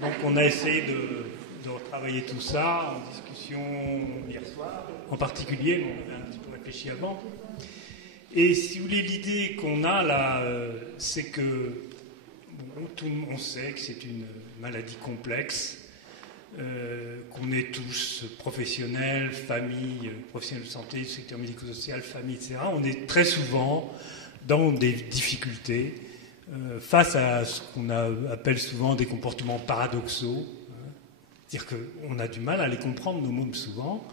Donc on a essayé de retravailler tout ça en discussion hier soir, en particulier, on avait un petit peu réfléchi avant. Et si vous voulez, l'idée qu'on a là, c'est que on sait que c'est une maladie complexe, qu'on est tous professionnels, famille, professionnels de santé, secteur médico-social, famille, etc. On est très souvent dans des difficultés face à ce qu'on appelle souvent des comportements paradoxaux. C'est-à-dire qu'on a du mal à les comprendre, nos mômes, souvent,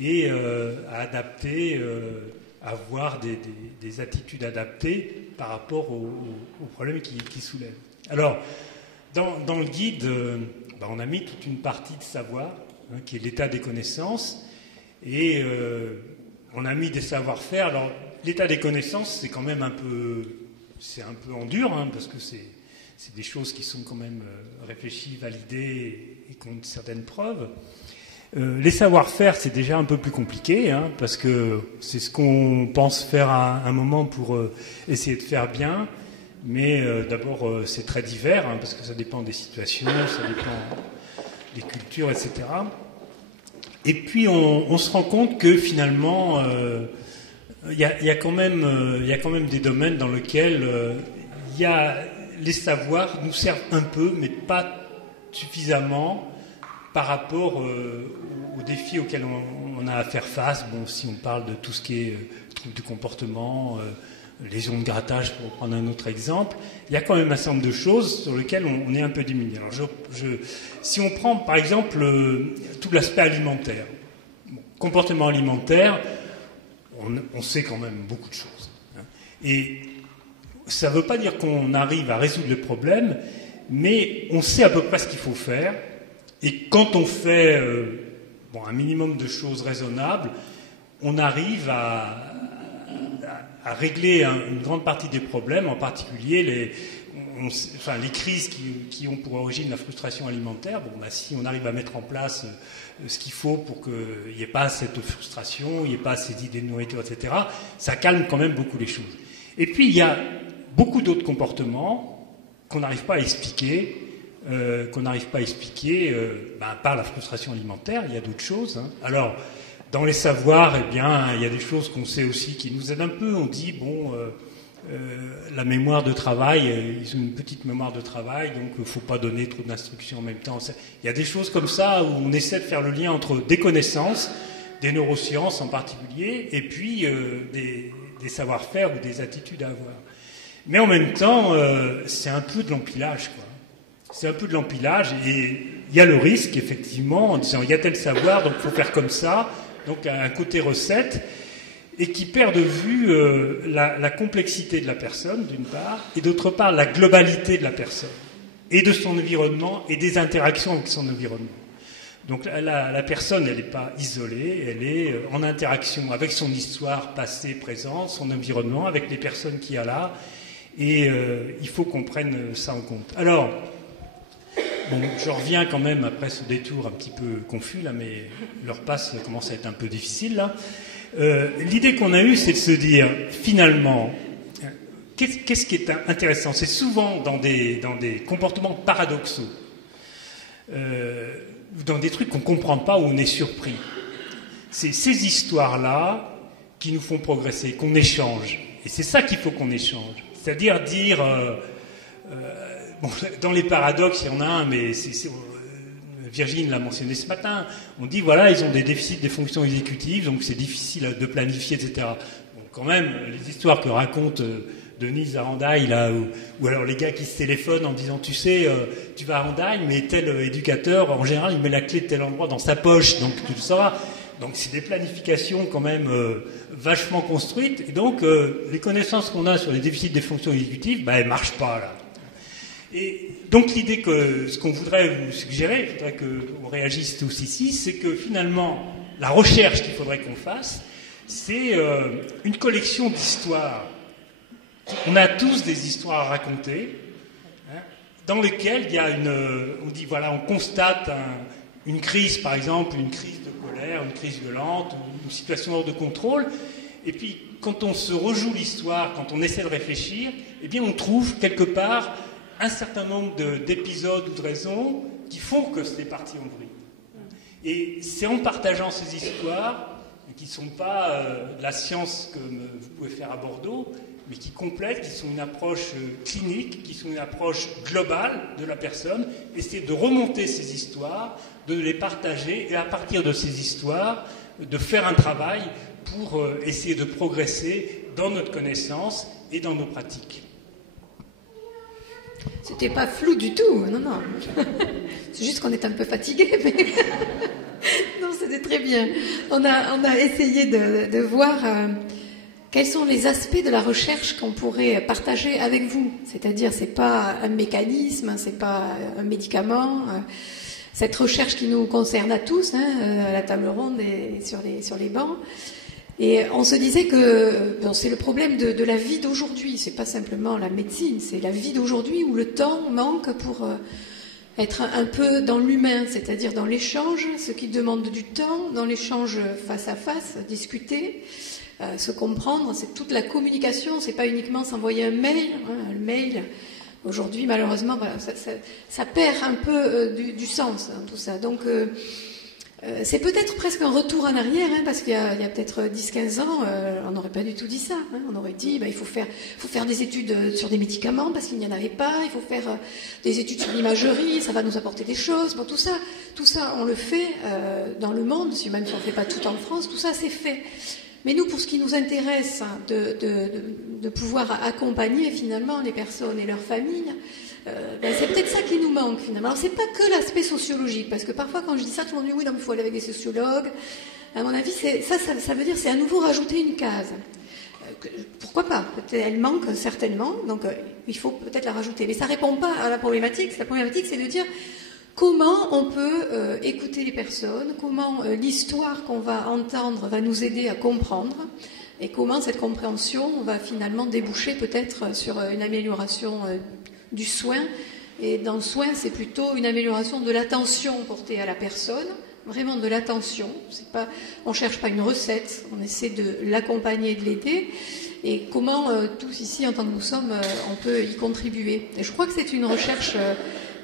et à adapter, à avoir des attitudes adaptées par rapport aux problèmes qui soulèvent. Alors, dans le guide, on a mis toute une partie de savoir, qui est l'état des connaissances, et on a mis des savoir-faire. Alors, l'état des connaissances, c'est quand même un peu en dur, parce que c'est des choses qui sont quand même réfléchies, validées et qui ont une certaine preuve. Les savoir-faire, c'est déjà un peu plus compliqué, parce que c'est ce qu'on pense faire à un moment pour essayer de faire bien. Mais d'abord, c'est très divers, parce que ça dépend des situations, ça dépend des cultures, etc. Et puis, on se rend compte que finalement, il y a quand même des domaines dans lesquels les savoirs nous servent un peu, mais pas suffisamment par rapport aux défis auxquels on a à faire face. Bon, si on parle de tout ce qui est troubles du comportement, lésions de grattage, pour prendre un autre exemple, il y a quand même un certain nombre de choses sur lesquelles on est un peu diminué. Alors si on prend par exemple tout l'aspect alimentaire, comportement alimentaire, on sait quand même beaucoup de choses. Et ça ne veut pas dire qu'on arrive à résoudre le problème, mais on sait à peu près ce qu'il faut faire. Et quand on fait un minimum de choses raisonnables, on arrive à régler une grande partie des problèmes, en particulier les crises qui ont pour origine la frustration alimentaire. Si on arrive à mettre en place ce qu'il faut pour qu'il n'y ait pas cette frustration, il n'y ait pas ces idées de nourriture, etc., ça calme quand même beaucoup les choses. Et puis, il y a beaucoup d'autres comportements qu'on n'arrive pas à expliquer, par la frustration alimentaire. Il y a d'autres choses. Alors, dans les savoirs, il y a des choses qu'on sait aussi qui nous aident un peu. On dit, la mémoire de travail, ils ont une petite mémoire de travail, donc il ne faut pas donner trop d'instructions en même temps. Il y a des choses comme ça où on essaie de faire le lien entre des connaissances, des neurosciences en particulier, et puis des savoir-faire ou des attitudes à avoir. Mais en même temps, c'est un peu de l'empilage, quoi. C'est un peu de l'empilage, et il y a le risque, effectivement, en disant, il y a tel savoir, donc il faut faire comme ça, donc un côté recette, et qui perd de vue la complexité de la personne, d'une part, et d'autre part, la globalité de la personne, et de son environnement, et des interactions avec son environnement. Donc la personne, elle n'est pas isolée, elle est en interaction avec son histoire passée, présente, son environnement, avec les personnes qu'il y a là, et il faut qu'on prenne ça en compte. Alors, je reviens quand même après ce détour un petit peu confus, là, mais leur passe commence à être un peu difficile, là. L'idée qu'on a eue, c'est de se dire, finalement, qu'est-ce qui est intéressant? C'est souvent dans des comportements paradoxaux, dans des trucs qu'on ne comprend pas, où on est surpris. C'est ces histoires-là qui nous font progresser, qu'on échange. Et c'est ça qu'il faut qu'on échange. C'est-à-dire dire... dans les paradoxes, il y en a un, mais Virginie l'a mentionné ce matin. On dit, voilà, ils ont des déficits des fonctions exécutives, donc c'est difficile de planifier, etc. Bon, quand même, les histoires que raconte Denise à Randaï, là, ou alors les gars qui se téléphonent en disant, tu sais, tu vas à Randaï, mais tel éducateur, en général, il met la clé de tel endroit dans sa poche, donc tu le sauras. Donc c'est des planifications quand même vachement construites. Et donc, les connaissances qu'on a sur les déficits des fonctions exécutives, elles ne marchent pas, là. Et donc l'idée ce qu'on voudrait vous suggérer, je voudrais qu'on réagisse tous ici, c'est que finalement, la recherche qu'il faudrait qu'on fasse, c'est une collection d'histoires. On a tous des histoires à raconter, dans lesquelles il y a on dit, voilà, on constate une crise, par exemple, une crise de colère, une crise violente, une situation hors de contrôle, et puis quand on se rejoue l'histoire, quand on essaie de réfléchir, eh bien on trouve quelque part un certain nombre d'épisodes ou de raisons qui font que c'est parti en vrille. Et c'est en partageant ces histoires, qui ne sont pas de la science comme vous pouvez faire à Bordeaux, mais qui complètent, qui sont une approche clinique, qui sont une approche globale de la personne, essayer de remonter ces histoires, de les partager, et à partir de ces histoires, de faire un travail pour essayer de progresser dans notre connaissance et dans nos pratiques. C'était pas flou du tout, non, non. C'est juste qu'on est un peu fatigué, mais non, c'était très bien. On a essayé de voir quels sont les aspects de la recherche qu'on pourrait partager avec vous. C'est-à-dire, c'est pas un mécanisme, c'est pas un médicament. Cette recherche qui nous concerne à tous, à la table ronde et sur les bancs. Et on se disait que bon, c'est le problème de la vie d'aujourd'hui. C'est pas simplement la médecine, c'est la vie d'aujourd'hui où le temps manque pour être un peu dans l'humain, c'est-à-dire dans l'échange, ce qui demande du temps, dans l'échange face à face, discuter, se comprendre. C'est toute la communication. C'est pas uniquement s'envoyer un mail. Le mail, aujourd'hui, malheureusement, voilà, ça perd un peu du sens, tout ça. Donc c'est peut-être presque un retour en arrière, parce qu'il y a peut-être 10-15 ans, on n'aurait pas du tout dit ça. On aurait dit, il faut faire des études sur des médicaments parce qu'il n'y en avait pas, il faut faire des études sur l'imagerie, ça va nous apporter des choses. Bon, tout ça, on le fait dans le monde, même si on ne fait pas tout en France, tout ça c'est fait. Mais nous, pour ce qui nous intéresse, de pouvoir accompagner finalement les personnes et leurs familles, c'est peut-être ça qui nous manque finalement. Alors c'est pas que l'aspect sociologique, parce que parfois quand je dis ça, tout le monde dit oui, non, mais il faut aller avec des sociologues. À mon avis, ça veut dire c'est à nouveau rajouter une case. Pourquoi pas? Elle manque certainement, donc il faut peut-être la rajouter. Mais ça répond pas à la problématique. La problématique, c'est de dire comment on peut écouter les personnes, comment l'histoire qu'on va entendre va nous aider à comprendre, et comment cette compréhension va finalement déboucher peut-être sur une amélioration du soin. Et dans le soin, c'est plutôt une amélioration de l'attention portée à la personne, vraiment de l'attention. On ne cherche pas une recette, on essaie de l'accompagner, de l'aider. Et comment tous ici, en tant que nous sommes, on peut y contribuer. Et je crois que c'est une recherche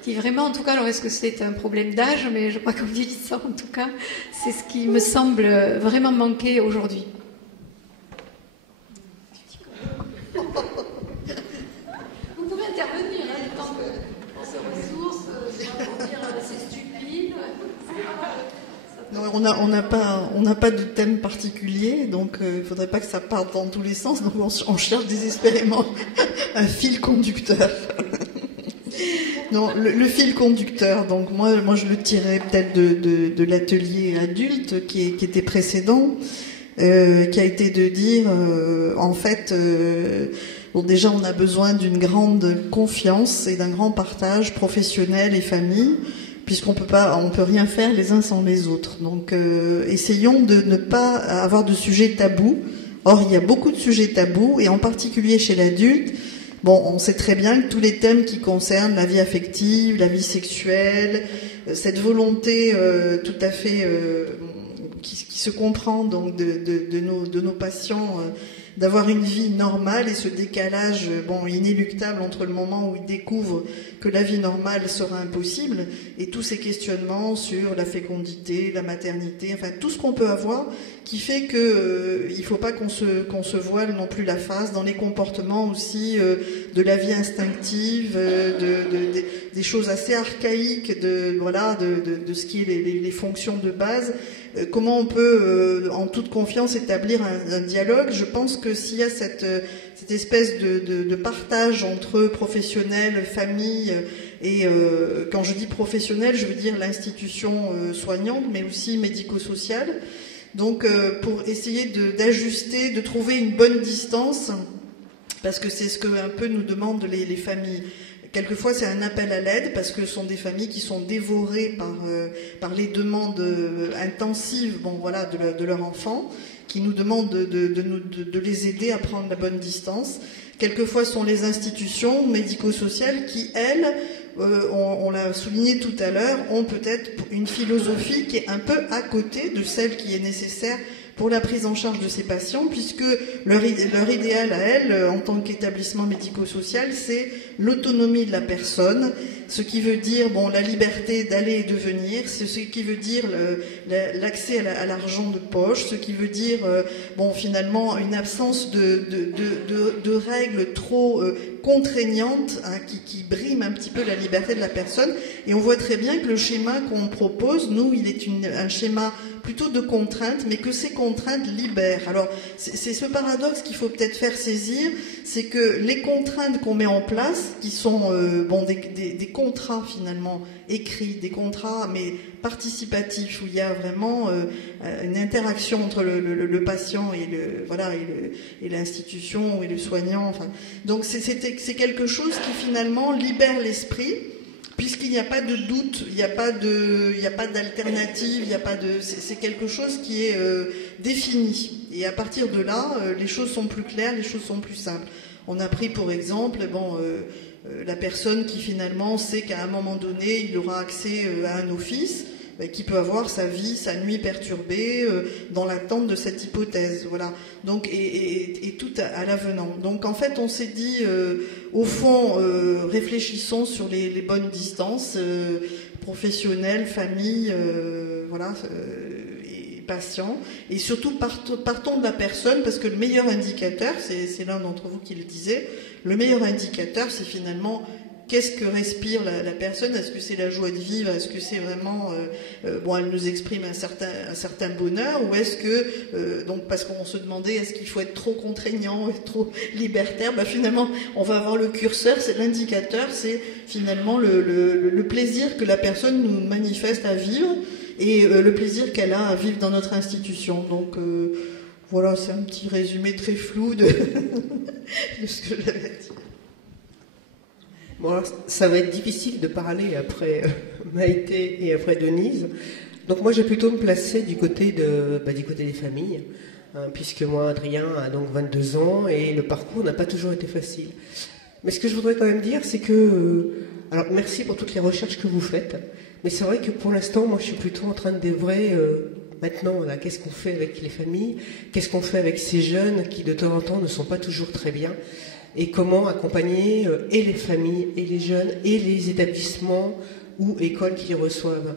qui vraiment, en tout cas, alors est-ce que c'est un problème d'âge, mais je crois qu'en vieillissant, en tout cas, c'est ce qui me semble vraiment manquer aujourd'hui. Vous pouvez intervenir, le temps qu'on se ressource, pour dire c'est stupide. Non, on n'a pas de thème particulier, donc il ne faudrait pas que ça parte dans tous les sens, donc on cherche désespérément un fil conducteur. Non, le fil conducteur, donc moi je le tirais peut-être de l'atelier adulte qui était précédent, qui a été de dire, en fait, bon, déjà on a besoin d'une grande confiance et d'un grand partage professionnel et famille, puisqu'on peut rien faire les uns sans les autres. Donc essayons de ne pas avoir de sujets tabous. Or il y a beaucoup de sujets tabous, et en particulier chez l'adulte. Bon, on sait très bien que tous les thèmes qui concernent la vie affective, la vie sexuelle, cette volonté tout à fait qui se comprend donc de nos patients d'avoir une vie normale, et ce décalage inéluctable entre le moment où ils découvrent que la vie normale sera impossible et tous ces questionnements sur la fécondité, la maternité, enfin tout ce qu'on peut avoir, qui fait que il faut pas qu'on se voile non plus la face dans les comportements aussi de la vie instinctive, des choses assez archaïques de ce qui est les fonctions de base. Comment on peut, en toute confiance, établir un dialogue? Je pense que s'il y a cette espèce de partage entre professionnels, famille, et quand je dis professionnel, je veux dire l'institution soignante, mais aussi médico-sociale. Donc, pour essayer d'ajuster, de trouver une bonne distance, parce que c'est ce que un peu nous demandent les familles. Quelquefois, c'est un appel à l'aide, parce que ce sont des familles qui sont dévorées par les demandes intensives, de leur enfant, qui nous demandent de les aider à prendre la bonne distance. Quelquefois, ce sont les institutions médico-sociales qui, elles, on l'a souligné tout à l'heure, ont peut-être une philosophie qui est un peu à côté de celle qui est nécessaire pour la prise en charge de ces patients, puisque leur idéal à elles, en tant qu'établissement médico-social, c'est l'autonomie de la personne, ce qui veut dire la liberté d'aller et de venir, c'est ce qui veut dire l'accès à l'argent de poche, ce qui veut dire finalement une absence de règles trop contraignantes, hein, qui briment un petit peu la liberté de la personne. Et on voit très bien que le schéma qu'on propose, nous, il est un schéma plutôt de contraintes, mais que ces contraintes libèrent. Alors, c'est ce paradoxe qu'il faut peut-être faire saisir, c'est que les contraintes qu'on met en place, qui sont des contrats finalement écrits, des contrats mais participatifs, où il y a vraiment une interaction entre le patient et l'institution et le soignant. Enfin, donc c'est quelque chose qui finalement libère l'esprit, puisqu'il n'y a pas de doute, il n'y a pas d'alternative, c'est quelque chose qui est défini. Et à partir de là, les choses sont plus claires, les choses sont plus simples. On a pris pour exemple, la personne qui finalement sait qu'à un moment donné, il aura accès à un office, qui peut avoir sa vie, sa nuit perturbée dans l'attente de cette hypothèse, voilà. Donc et tout à l'avenant. Donc en fait, on s'est dit, au fond, réfléchissons sur les bonnes distances professionnelles, famille, et patients, et surtout partons de la personne, parce que le meilleur indicateur, c'est l'un d'entre vous qui le disait, le meilleur indicateur, c'est finalement qu'est-ce que respire la personne. Est-ce que c'est la joie de vivre? Est-ce que c'est vraiment... elle nous exprime un certain bonheur, ou est-ce que... parce qu'on se demandait, est-ce qu'il faut être trop contraignant, être trop libertaire? Finalement, on va avoir le curseur, c'est l'indicateur, c'est finalement le plaisir que la personne nous manifeste à vivre, et le plaisir qu'elle a à vivre dans notre institution. Donc, voilà, c'est un petit résumé très flou de ce que j'avais à dire. Bon, alors, ça va être difficile de parler après Maïté et après Denise. Donc moi, j'ai plutôt me placer du côté des familles, hein, puisque moi, Adrien a donc 22 ans et le parcours n'a pas toujours été facile. Mais ce que je voudrais quand même dire, c'est que... alors, merci pour toutes les recherches que vous faites, mais c'est vrai que pour l'instant, moi, je suis plutôt en train de dévorer... maintenant, là, qu'est-ce qu'on fait avec les familles? Qu'est-ce qu'on fait avec ces jeunes qui, de temps en temps, ne sont pas toujours très bien? Et comment accompagner et les familles, et les jeunes, et les établissements ou écoles qui les reçoivent.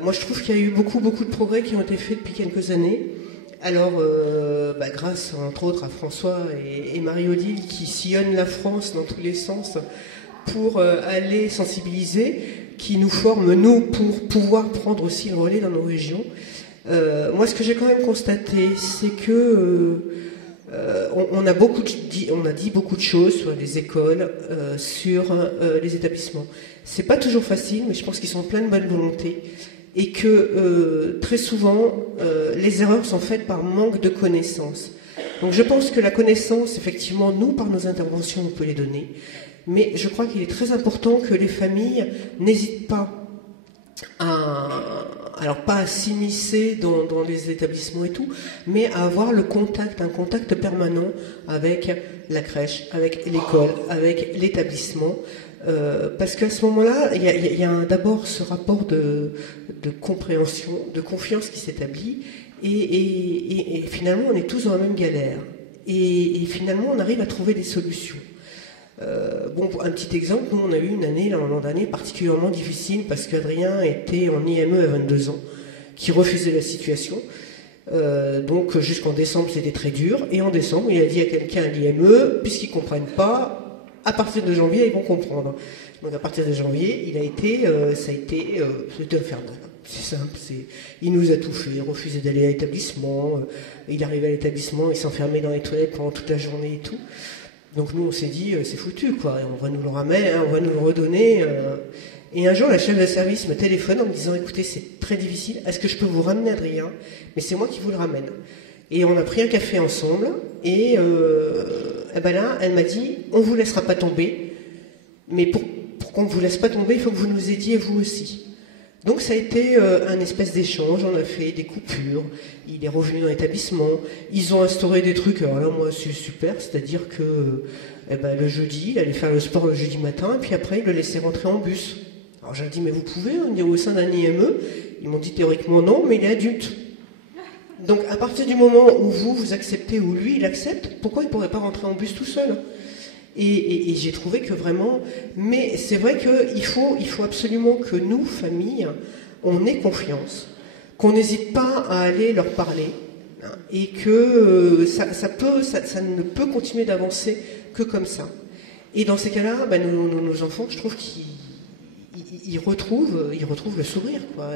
Moi, je trouve qu'il y a eu beaucoup de progrès qui ont été faits depuis quelques années. Alors, grâce, entre autres, à François et Marie-Odile, qui sillonnent la France dans tous les sens pour aller sensibiliser, qui nous forment, nous, pour pouvoir prendre aussi le relais dans nos régions. Moi, ce que j'ai quand même constaté, c'est que... on a dit beaucoup de choses sur les écoles, sur les établissements. C'est pas toujours facile, mais je pense qu'ils sont pleins de bonne volonté et que très souvent les erreurs sont faites par manque de connaissances. Donc je pense que la connaissance, effectivement, nous par nos interventions, on peut les donner, mais je crois qu'il est très important que les familles n'hésitent pas pas à s'immiscer dans les établissements et tout, mais à avoir un contact permanent avec la crèche, avec l'école, avec l'établissement, parce qu'à ce moment-là, il y a d'abord ce rapport de compréhension, de confiance qui s'établit, et finalement, on est tous dans la même galère, et finalement, on arrive à trouver des solutions. Un petit exemple, nous on a eu une année, l'an dernier, particulièrement difficile parce qu'Adrien était en IME à 22 ans, qui refusait la situation. Donc jusqu'en décembre c'était très dur, et en décembre il a dit à quelqu'un à l'IME, puisqu'ils ne comprennent pas, à partir de janvier ils vont comprendre. Donc à partir de janvier, c'était infernal. C'est simple, il nous a tout fait, refusé d'aller à l'établissement, il arrivait à l'établissement, il s'enfermait dans les toilettes pendant toute la journée et tout. Donc nous on s'est dit c'est foutu quoi, et on va nous le ramener, on va nous le redonner. Et un jour la chef de service me téléphone en me disant écoutez c'est très difficile, est-ce que je peux vous ramener Adrien? Mais c'est moi qui vous le ramène. Et on a pris un café ensemble et là elle m'a dit on vous laissera pas tomber, mais pour qu'on ne vous laisse pas tomber il faut que vous nous aidiez vous aussi. Donc ça a été un espèce d'échange, on a fait des coupures, il est revenu dans l'établissement, ils ont instauré des trucs, alors là moi c'est super, c'est-à-dire que le jeudi, il allait faire le sport le jeudi matin, et puis après il le laissait rentrer en bus. Alors j'ai dit mais vous pouvez, on est au sein d'un IME, ils m'ont dit théoriquement non, mais il est adulte. Donc à partir du moment où vous acceptez, ou lui il accepte, pourquoi il ne pourrait pas rentrer en bus tout seul? Et j'ai trouvé que vraiment... Mais c'est vrai qu'il faut absolument que nous, familles, on ait confiance, qu'on n'hésite pas à aller leur parler, et que ça ne peut continuer d'avancer que comme ça. Et dans ces cas-là, nos enfants, je trouve qu'ils retrouvent le sourire, quoi,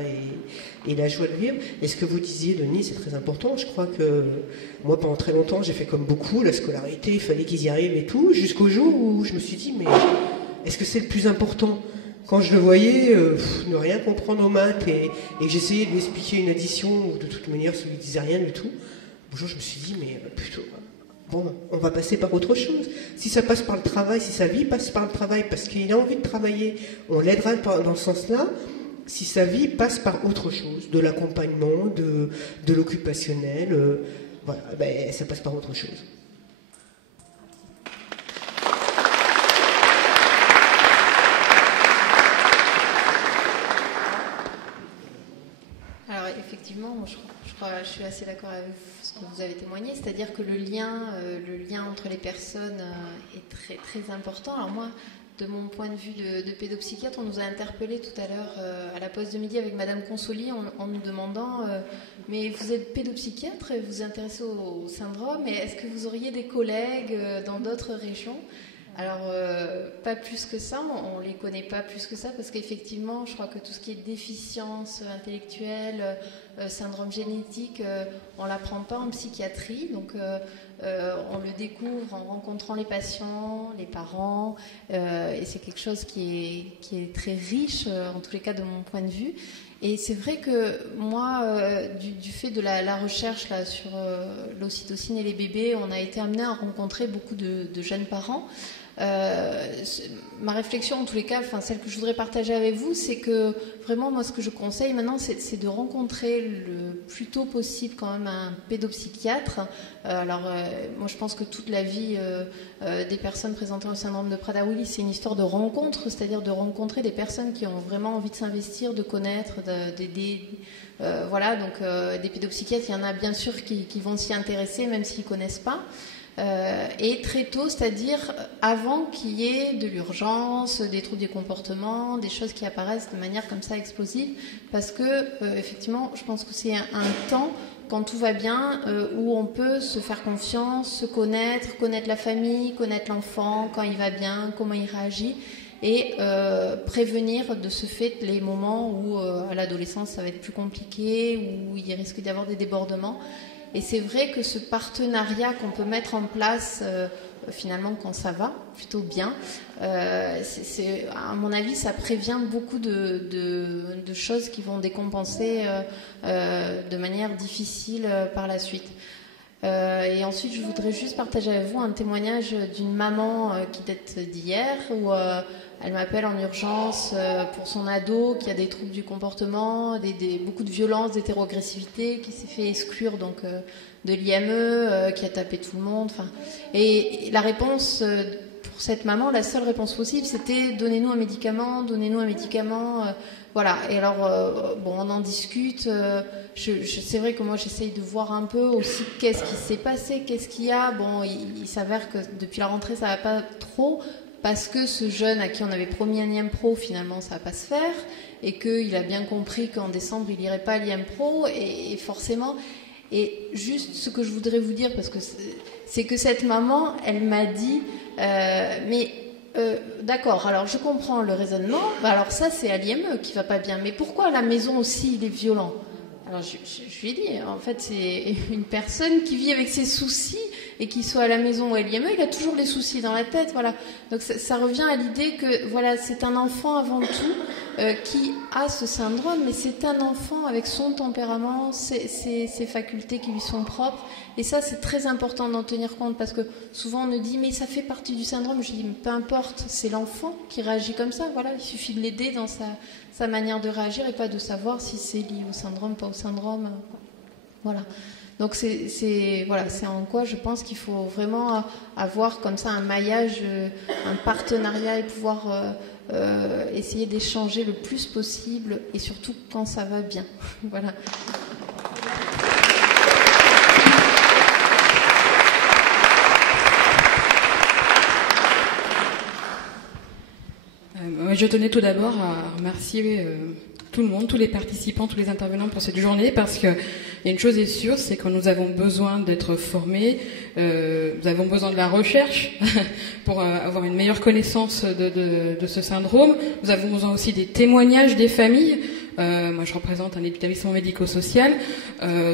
et la joie de vivre. Et ce que vous disiez, Denis, c'est très important. Je crois que moi, pendant très longtemps, j'ai fait comme beaucoup, la scolarité, il fallait qu'ils y arrivent et tout, jusqu'au jour où je me suis dit, mais est-ce que c'est le plus important? Quand je le voyais ne rien comprendre aux maths et que j'essayais de lui expliquer une addition, où de toute manière, ça ne lui disait rien du tout, un jour, je me suis dit, mais plutôt... Bon, on va passer par autre chose. Si ça passe par le travail, si sa vie passe par le travail, parce qu'il a envie de travailler, on l'aidera dans ce sens-là. Si sa vie passe par autre chose, de l'accompagnement, de l'occupationnel, voilà, ça passe par autre chose. Alors effectivement, je suis assez d'accord avec ce que vous avez témoigné, c'est-à-dire que le lien entre les personnes est très très important. Alors moi, de mon point de vue de pédopsychiatre, on nous a interpellés tout à l'heure à la pause de midi avec Madame Consoli en nous demandant mais vous êtes pédopsychiatre et vous vous intéressez au syndrome, mais est-ce que vous auriez des collègues dans d'autres régions? Alors, pas plus que ça, on ne les connaît pas plus que ça, parce qu'effectivement, je crois que tout ce qui est déficience intellectuelle, syndrome génétique, on ne l'apprend pas en psychiatrie, donc on le découvre en rencontrant les patients, les parents, et c'est quelque chose qui est très riche, en tous les cas de mon point de vue. Et c'est vrai que moi, du fait de la recherche là, sur l'ocytocine et les bébés, on a été amené à rencontrer beaucoup de jeunes parents. Ma réflexion, en tous les cas, enfin celle que je voudrais partager avec vous, c'est que vraiment, moi, ce que je conseille maintenant, c'est de rencontrer le plus tôt possible quand même un pédopsychiatre. Moi, je pense que toute la vie des personnes présentant le syndrome de Prader-Willi, c'est une histoire de rencontre, c'est-à-dire de rencontrer des personnes qui ont vraiment envie de s'investir, de connaître, d'aider. Voilà, donc des pédopsychiatres, il y en a bien sûr qui vont s'y intéresser, même s'ils ne connaissent pas. Et très tôt, c'est-à-dire avant qu'il y ait de l'urgence, des troubles du comportement, des choses qui apparaissent de manière comme ça explosive, parce que effectivement, je pense que c'est un temps, quand tout va bien, où on peut se faire confiance, se connaître la famille, connaître l'enfant, quand il va bien, comment il réagit, et prévenir de ce fait les moments où à l'adolescence ça va être plus compliqué, où il risque d'y avoir des débordements. Et c'est vrai que ce partenariat qu'on peut mettre en place, finalement, quand ça va, plutôt bien, à mon avis, ça prévient beaucoup de choses qui vont décompenser de manière difficile par la suite. Et ensuite, je voudrais juste partager avec vous un témoignage d'une maman qui date d'hier, où elle m'appelle en urgence pour son ado qui a des troubles du comportement, beaucoup de violence, d'hétéroagressivité, qui s'est fait exclure donc de l'IME, qui a tapé tout le monde. Et la réponse pour cette maman, la seule réponse possible, c'était donnez-nous un médicament, voilà. Et alors, bon, on en discute. C'est vrai que moi, j'essaye de voir un peu aussi qu'est-ce qui s'est passé, qu'est-ce qu'il y a. Bon, il s'avère que depuis la rentrée, ça va pas trop. Parce que ce jeune à qui on avait promis un IM-Pro, finalement, ça va pas se faire, et qu'il a bien compris qu'en décembre, il irait pas à l'IM-Pro, et forcément... Et juste ce que je voudrais vous dire, parce que c'est que cette maman, elle m'a dit, d'accord, alors je comprends le raisonnement, alors ça c'est à l'IME qui va pas bien, mais pourquoi à la maison aussi il est violent? Alors je lui ai dit, en fait c'est une personne qui vit avec ses soucis, et qu'il soit à la maison ou à l'IME, il a toujours les soucis dans la tête, voilà. Donc ça revient à l'idée que voilà, c'est un enfant avant tout qui a ce syndrome, mais c'est un enfant avec son tempérament, ses facultés qui lui sont propres, et ça c'est très important d'en tenir compte, parce que souvent on nous dit mais ça fait partie du syndrome. Je dis mais peu importe, c'est l'enfant qui réagit comme ça, voilà, il suffit de l'aider dans sa manière de réagir et pas de savoir si c'est lié au syndrome, pas au syndrome, voilà. Donc c'est en quoi je pense qu'il faut vraiment avoir comme ça un maillage, un partenariat, et pouvoir essayer d'échanger le plus possible, et surtout quand ça va bien. Voilà. je tenais tout d'abord à remercier tout le monde, tous les participants, tous les intervenants pour cette journée, parce que il y a une chose est sûre, c'est que nous avons besoin d'être formés, nous avons besoin de la recherche pour avoir une meilleure connaissance de ce syndrome. Nous avons besoin aussi des témoignages des familles. Moi, je représente un établissement médico-social.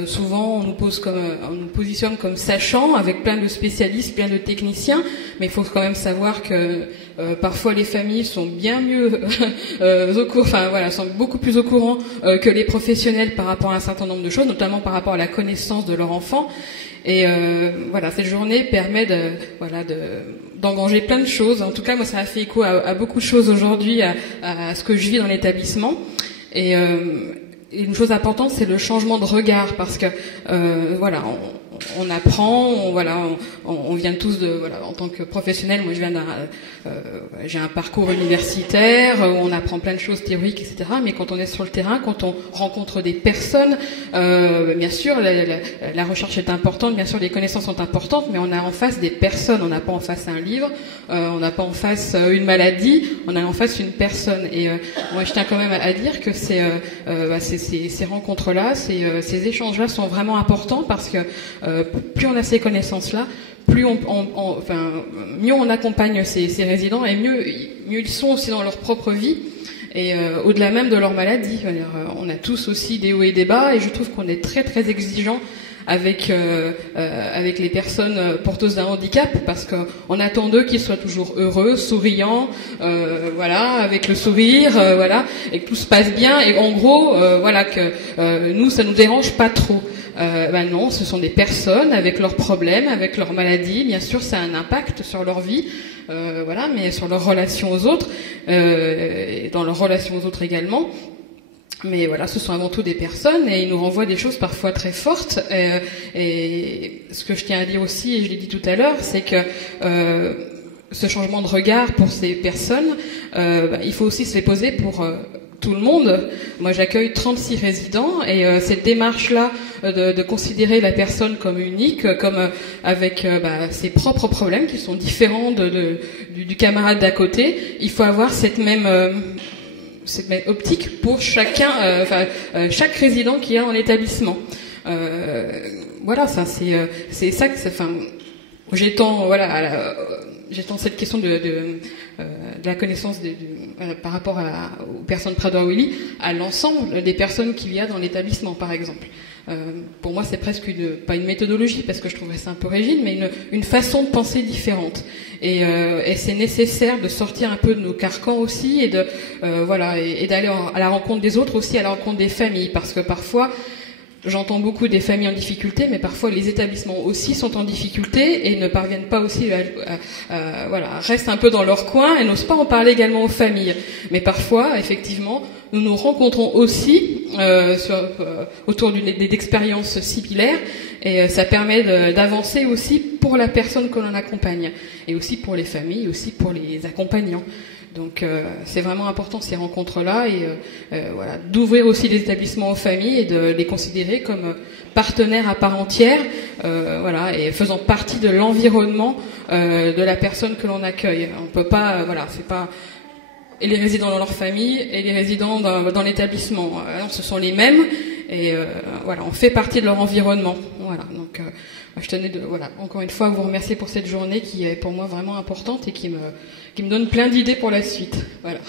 Souvent, on nous positionne comme sachants, avec plein de spécialistes, plein de techniciens, mais il faut quand même savoir que parfois les familles sont bien mieux sont beaucoup plus au courant que les professionnels par rapport à un certain nombre de choses, notamment par rapport à la connaissance de leur enfant. Et cette journée permet d'engranger plein de choses. En tout cas, moi, ça a fait écho à beaucoup de choses aujourd'hui, à ce que je vis dans l'établissement. Et une chose importante, c'est le changement de regard, parce que on apprend, on vient tous en tant que professionnel. Moi, j'ai un parcours universitaire où on apprend plein de choses théoriques, etc. Mais quand on est sur le terrain, quand on rencontre des personnes, bien sûr, la recherche est importante, bien sûr, les connaissances sont importantes, mais on a en face des personnes. On n'a pas en face un livre, on n'a pas en face une maladie, on a en face une personne. Et moi, je tiens quand même à dire que ces rencontres-là, ces échanges-là sont vraiment importants, parce que plus on a ces connaissances-là, plus mieux on accompagne ces résidents, et mieux ils sont aussi dans leur propre vie, et au-delà même de leur maladie. On a tous aussi des hauts et des bas, et je trouve qu'on est très très exigeant avec les personnes porteuses d'un handicap, parce qu'on attend d'eux qu'ils soient toujours heureux, souriants, avec le sourire, et que tout se passe bien, et en gros, que nous, ça nous dérange pas trop. Non, ce sont des personnes avec leurs problèmes, avec leurs maladies. Bien sûr, ça a un impact sur leur vie, mais sur leur relation aux autres, et dans leur relation aux autres également. Mais ce sont avant tout des personnes, et ils nous renvoient des choses parfois très fortes. Et ce que je tiens à dire aussi, et je l'ai dit tout à l'heure, c'est que ce changement de regard pour ces personnes, il faut aussi se les poser pour tout le monde. Moi, j'accueille 36 résidents, et cette démarche-là de considérer la personne comme unique, comme avec ses propres problèmes qui sont différents du camarade d'à côté, il faut avoir cette même optique pour chaque résident qui est dans l'établissement. C'est ça que j'étends cette question de la connaissance par rapport aux personnes Prader-Willi à l'ensemble des personnes qu'il y a dans l'établissement, par exemple. Pour moi, c'est presque pas une méthodologie, parce que je trouverais ça un peu rigide, mais une façon de penser différente. Et c'est nécessaire de sortir un peu de nos carcans aussi, et d'aller à la rencontre des autres, aussi à la rencontre des familles, parce que parfois, j'entends beaucoup des familles en difficulté, mais parfois les établissements aussi sont en difficulté et ne parviennent pas aussi restent un peu dans leur coin et n'osent pas en parler également aux familles. Mais parfois, effectivement, nous nous rencontrons aussi autour d'expériences similaires, et ça permet d'avancer aussi pour la personne que l'on accompagne, et aussi pour les familles, aussi pour les accompagnants. Donc c'est vraiment important, ces rencontres-là, et d'ouvrir aussi les établissements aux familles et de les considérer comme partenaires à part entière, et faisant partie de l'environnement de la personne que l'on accueille. On peut pas, c'est pas et les résidents dans leur famille et les résidents dans l'établissement. Ce sont les mêmes, et on fait partie de leur environnement. Donc je tenais encore une fois à vous remercier pour cette journée qui est pour moi vraiment importante et qui me donne plein d'idées pour la suite. Merci.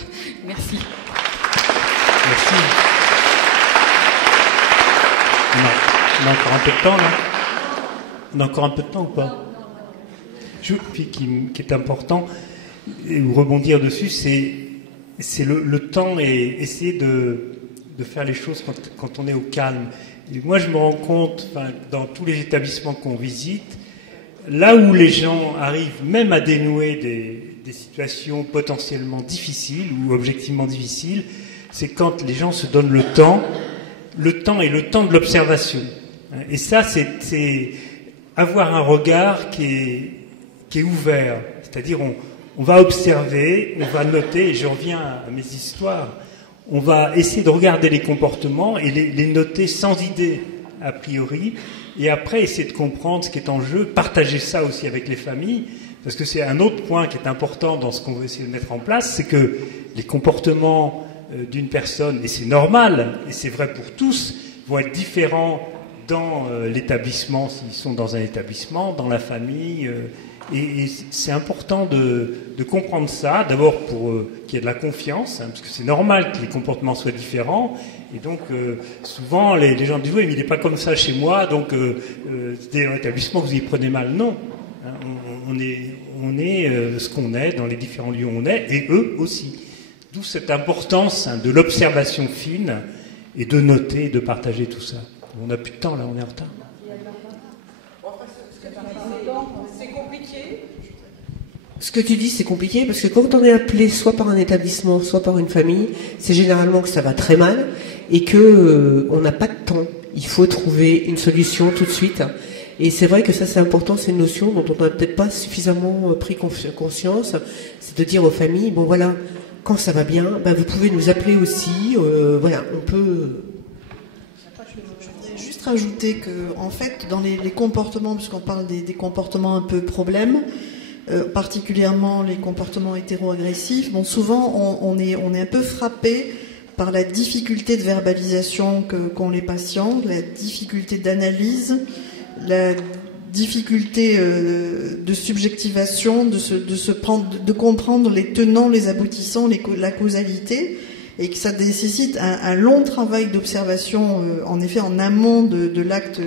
Merci. On a encore un peu de temps, là. On a encore un peu de temps ou pas? Qui est important, et vous rebondir dessus, c'est le temps, et essayer de faire les choses quand on est au calme. Et moi, je me rends compte, dans tous les établissements qu'on visite, là où les gens arrivent même à dénouer des situations potentiellement difficiles ou objectivement difficiles, c'est quand les gens se donnent le temps et le temps de l'observation. Et ça, c'est avoir un regard qui est ouvert. C'est-à-dire, on va observer, on va noter, et je reviens à mes histoires, on va essayer de regarder les comportements et les noter sans idée, a priori, et après essayer de comprendre ce qui est en jeu, partager ça aussi avec les familles, parce que c'est un autre point qui est important dans ce qu'on veut essayer de mettre en place, c'est que les comportements d'une personne, et c'est normal, et c'est vrai pour tous, vont être différents dans l'établissement, s'ils sont dans un établissement, dans la famille, et c'est important de comprendre ça, d'abord pour qu'il y ait de la confiance, hein, parce que c'est normal que les comportements soient différents, et donc souvent les gens disent oui mais il n'est pas comme ça chez moi, donc c'était dans l'établissement que vous y prenez mal. Non, hein, on est ce qu'on est dans les différents lieux où on est, et eux aussi. D'où cette importance, hein, de l'observation fine, et de noter, de partager tout ça. On n'a plus de temps là, on est en retard. C'est compliqué. Ce que tu dis, c'est compliqué parce que quand on est appelé soit par un établissement, soit par une famille, c'est généralement que ça va très mal et que on n'a pas de temps. Il faut trouver une solution tout de suite. Et c'est vrai que ça, c'est important, c'est une notion dont on n'a peut-être pas suffisamment pris conscience. C'est de dire aux familles, bon voilà, quand ça va bien, ben, vous pouvez nous appeler aussi. Voilà, on peut. Rajouter que, en fait, dans les comportements, puisqu'on parle des comportements un peu problèmes, particulièrement les comportements hétéro-agressifs, bon, souvent on est un peu frappé par la difficulté de verbalisation qu'ont les patients, la difficulté d'analyse, la difficulté de subjectivation, de comprendre les tenants, les aboutissants, la causalité. Et que ça nécessite un long travail d'observation, en effet, en amont de l'acte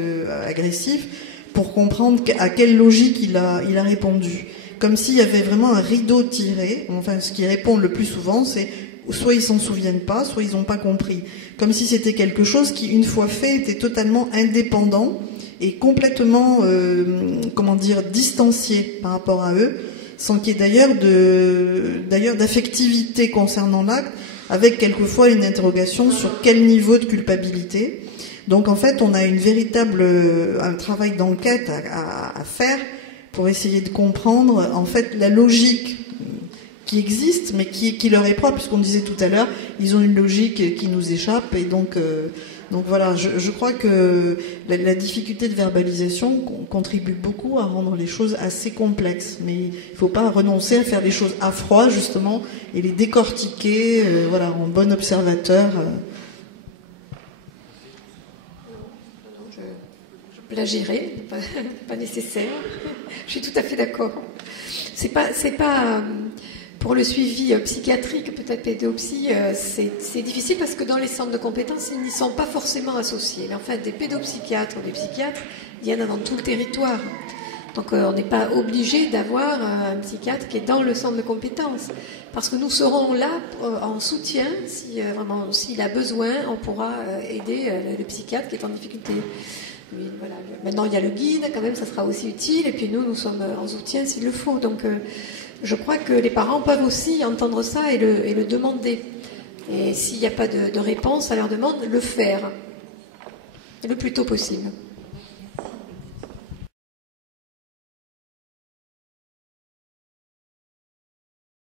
agressif, pour comprendre à quelle logique il a répondu. Comme s'il y avait vraiment un rideau tiré. Enfin, ce qu'ils répondent le plus souvent, c'est soit ils s'en souviennent pas, soit ils n'ont pas compris. Comme si c'était quelque chose qui, une fois fait, était totalement indépendant et complètement, distancié par rapport à eux, sans qu'il y ait d'ailleurs d'affectivité concernant l'acte, avec quelquefois une interrogation sur quel niveau de culpabilité. Donc en fait, on a un travail d'enquête à faire pour essayer de comprendre en fait la logique qui existe, mais qui leur est propre, puisqu'on disait tout à l'heure, ils ont une logique qui nous échappe, et donc voilà, je crois que la difficulté de verbalisation contribue beaucoup à rendre les choses assez complexes. Mais il ne faut pas renoncer à faire les choses à froid, justement, et les décortiquer, voilà, en bon observateur. Je plagierai, pas nécessaire. Je suis tout à fait d'accord. C'est pas pour le suivi psychiatrique, peut-être pédopsie, c'est difficile parce que dans les centres de compétences, ils n'y sont pas forcément associés. Mais en fait, des pédopsychiatres ou des psychiatres, il y en a dans tout le territoire. Donc on n'est pas obligé d'avoir un psychiatre qui est dans le centre de compétences. Parce que nous serons là en soutien, vraiment, s'il a besoin, on pourra aider le psychiatre qui est en difficulté. Oui, voilà. Maintenant, il y a le guide, quand même, ça sera aussi utile. Et puis nous sommes en soutien s'il le faut. Donc je crois que les parents peuvent aussi entendre ça et le demander. Et s'il n'y a pas de réponse à leur demande, le faire. Le plus tôt possible.